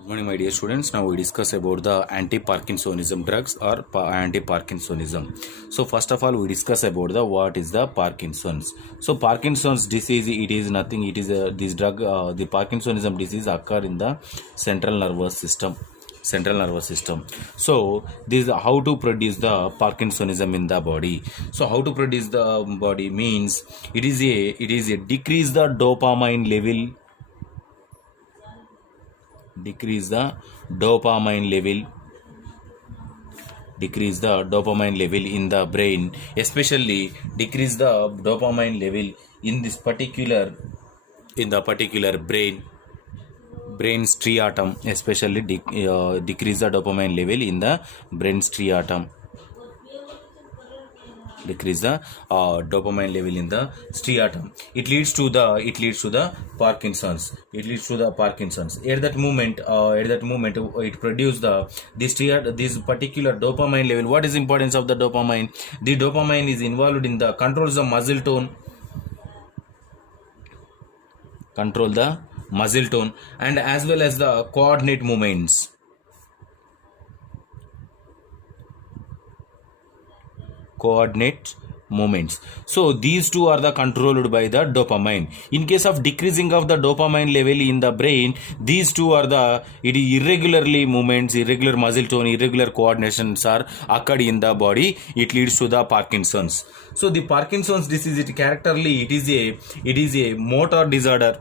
Good morning, my dear students. Now we discuss about the anti-Parkinsonism drugs or anti-Parkinsonism. So first of all, we discuss about the what is the Parkinson's. So Parkinson's disease, it is nothing. It is this drug. The Parkinsonism disease occur in the central nervous system. So this is how to produce the Parkinsonism in the body. So how to produce the body means it is a decrease the dopamine level. Decrease the dopamine level in the brain, especially decrease the dopamine level in this particular brain striatum, especially decrease the dopamine level in the brain striatum. Decrease the dopamine level in the striatum. It leads to the Parkinson's. At that moment it produces this particular dopamine level. What is the importance of the dopamine? The dopamine is involved in the controls the muscle tone, and as well as the coordinate movements. So these two are the controlled by the dopamine. In case of decreasing of the dopamine level in the brain, these two are the irregularly movements, irregular muscle tone, irregular coordinations are occurred in the body. It leads to the Parkinson's. So the Parkinson's disease, it is a motor disorder.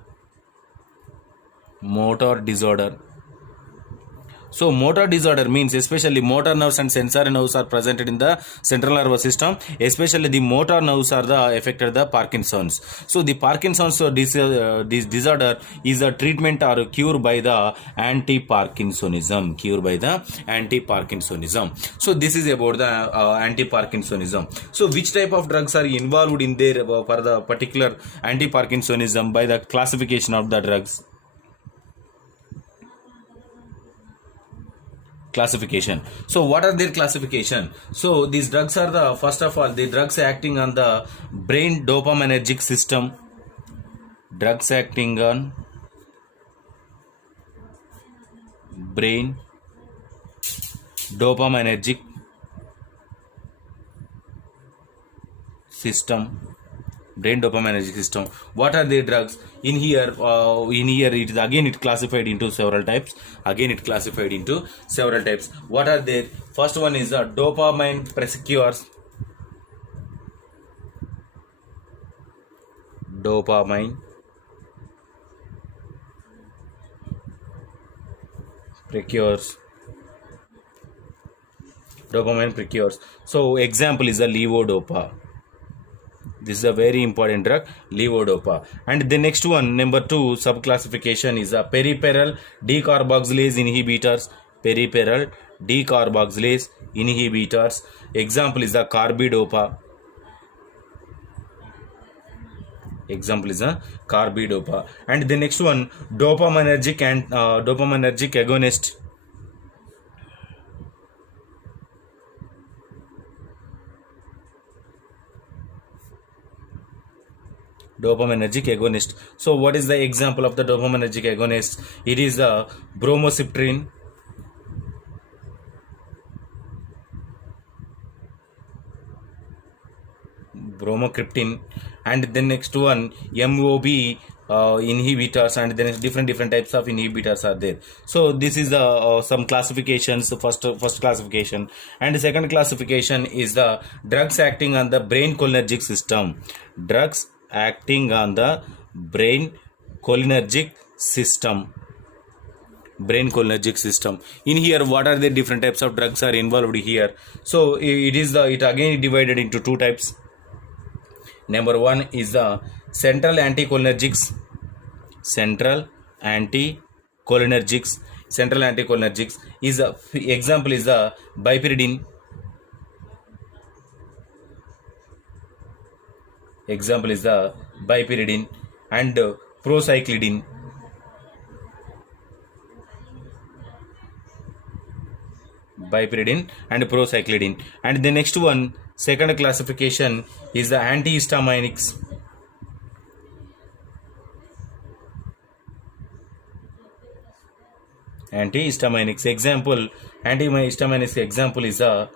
So motor disorder means especially motor nerves and sensory nerves are present in the central nervous system. Especially the motor nerves are the affected the Parkinson's. So the Parkinson's this disorder is a treatment or cure by the anti-Parkinsonism. So this is about the anti-Parkinsonism. So which type of drugs are involved in there for the particular anti-Parkinsonism by the classification of the drugs? Classification. So what are their classification? So these drugs are the first of all the drugs acting on the brain dopaminergic system. Drugs acting on brain dopaminergic system. What are the drugs? In here it is again it classified into several types. What are they? First one is dopamine precursors. Dopamine precursors. So example is a levodopa. This is a very important drug, levodopa. And the next one, number 2 subclassification is a peripheral decarboxylase inhibitors. Example is the carbidopa. And the next one, dopaminergic agonist. So what is the example of the dopaminergic agonist? It is the bromocriptine, and the next one MOB inhibitors, and then different types of inhibitors are there. So this is the some classifications. First classification, and the second classification is the drugs acting on the brain cholinergic system. In here, what are the different types of drugs are involved here? So it again divided into two types. Number 1 is the central anticholinergics. Is a example is the bipyridine. And procyclidine. And the next one, second classification is the antihistaminics. Antihistaminics example, antihistaminics example is a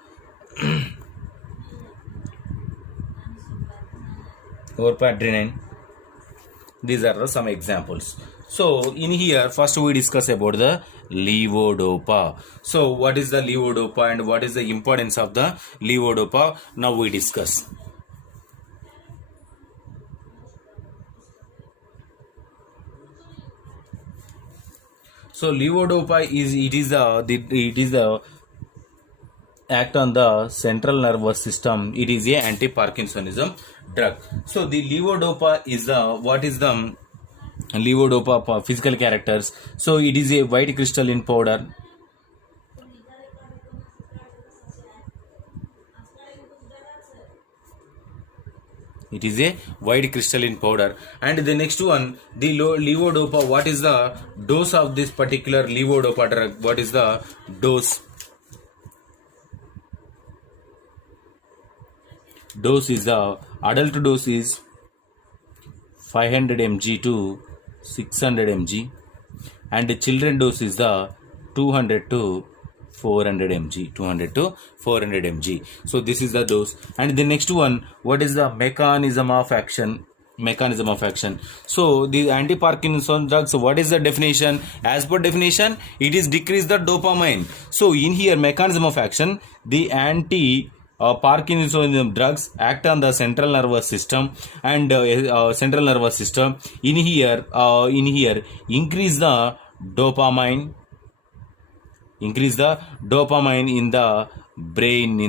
norepinephrine. These are some examples. So in here, first we discuss about the levodopa. So what is the levodopa and what is the importance of the levodopa? Now we discuss. So levodopa is the act on the central nervous system. It is a anti-Parkinsonism drug. So the levodopa is what is the levodopa physical characters? So it is a white crystalline powder. It is a white crystalline powder. And the next one, the levodopa. What is the dose of this particular levodopa drug? What is the dose? Dose is the adult dose is 500 mg to 600 mg, and the children dose is the 200 to 400 mg. 200 to 400 mg. So this is the dose. And the next one, what is the mechanism of action? Mechanism of action. So the anti-Parkinson drugs, what is the definition? As per definition, it is decrease the dopamine. So in here, mechanism of action, the Parkinsonism drugs act on the central nervous system and central nervous system. In here, increase the dopamine. Increase the dopamine in the brain,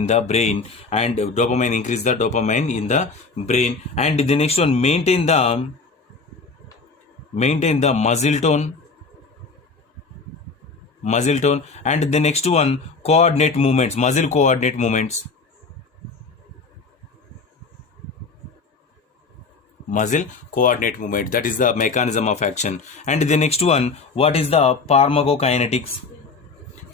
and dopamine increase the dopamine in the brain. And the next one, maintain the muscle tone. And the next one, coordinate movements, muscle coordinate movements. Muscle coordinate movement. That is the mechanism of action. And the next one, what is the pharmacokinetics?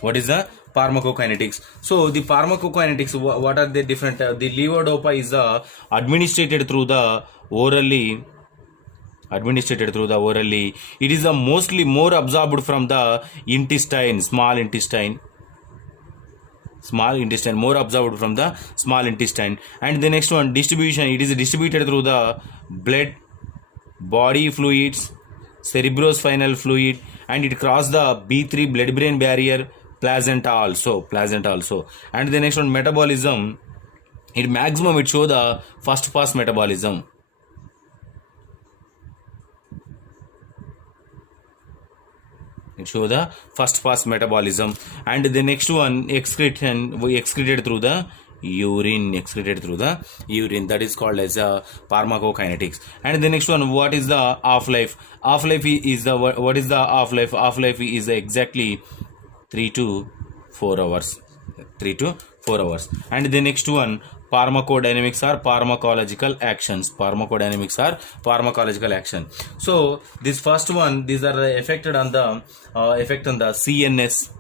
What is the pharmacokinetics? So the pharmacokinetics, what are the different? The levodopa is administered through the orally. It is mostly more absorbed from the intestine, small intestine, more absorbed from the small intestine. And the next one, distribution. It is distributed through the blood, body fluids, cerebrospinal fluid, and it crosses the B3 blood-brain barrier, placenta also. And the next one, metabolism. It maximum it show the first pass metabolism. It show the first pass metabolism. And the next one, excreted through the urine. That is called as pharmacokinetics. And the next one, what is the half-life? Half-life is the what is the half-life? Half-life is exactly 3 to 4 hours. And the next one, pharmacodynamics or pharmacological actions. So this first one, these are affected on the CNS,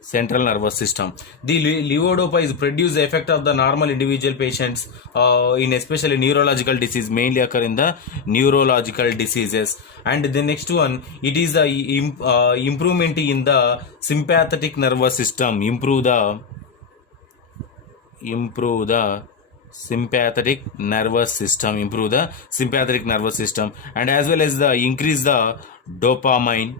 central nervous system. The levodopa is produce the effect of the normal individual patients in especially neurological disease, mainly occur in the neurological diseases. And the next one, it is the improvement in the sympathetic nervous system. Improve the sympathetic nervous system, and as well as the increase the dopamine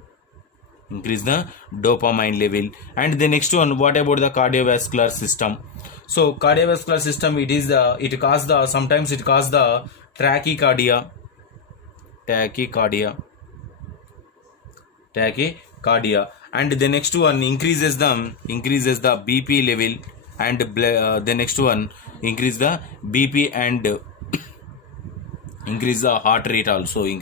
level. And the next one, what about the cardiovascular system? So cardiovascular system, sometimes it cause the tachycardia. And the next one, increases the BP level. And the next one, increase the BP and increase the heart rate also. And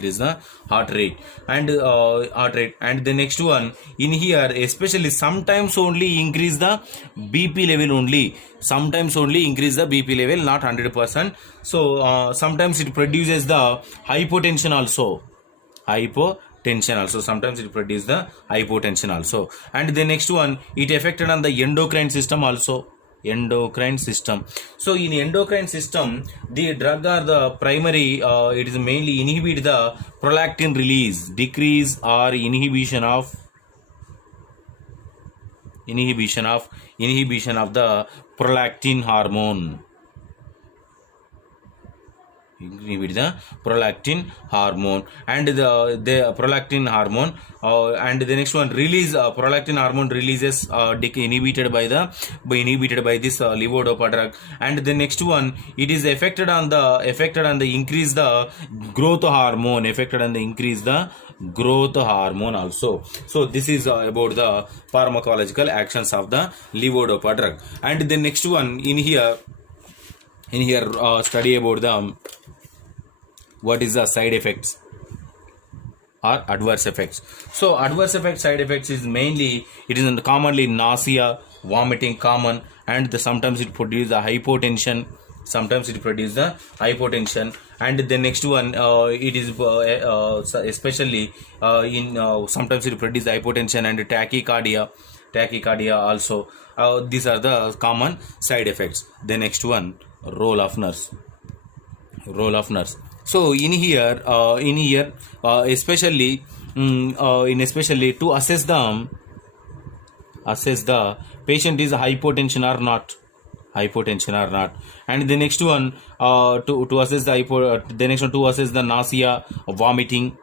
the next one, in here especially sometimes only increase the BP level only. Not 100%. So sometimes it produces the hypotension also. Sometimes it produces the hypotension also. And the next one, it affected on the endocrine system also. So in endocrine system, the drug are the primary, it is mainly inhibit the prolactin release, decrease or inhibition of inhibition of the prolactin hormone. Inhibit the prolactin hormone, and the prolactin hormone and the next one release prolactin hormone releases inhibited by this levodopa drug. And the next one, it is affected on the increase the growth hormone, also. So this is about the pharmacological actions of the levodopa drug. And the next one in here study about the what is the side effects or adverse effects. So adverse effects, side effects is mainly, it is commonly nausea, vomiting common, and sometimes it produces the hypotension, and the next one it is especially in sometimes it produces hypotension and tachycardia also. These are the common side effects. The next one, role of nurse. So in here especially to assess the patient is hypotension or not, and the next one to assess the nausea, vomiting,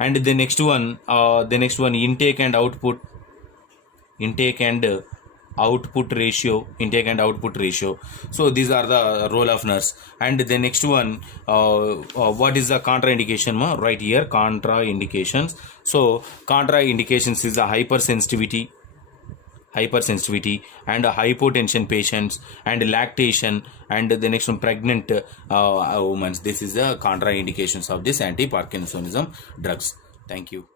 and the next one intake and output ratio. So these are the role of nurse. And the next one, what is the contraindication, right here, contraindications. So contraindications is the hypersensitivity and hypotension patients and lactation, and the next one, pregnant women. This is the contraindications of this anti-Parkinsonism drugs. Thank you.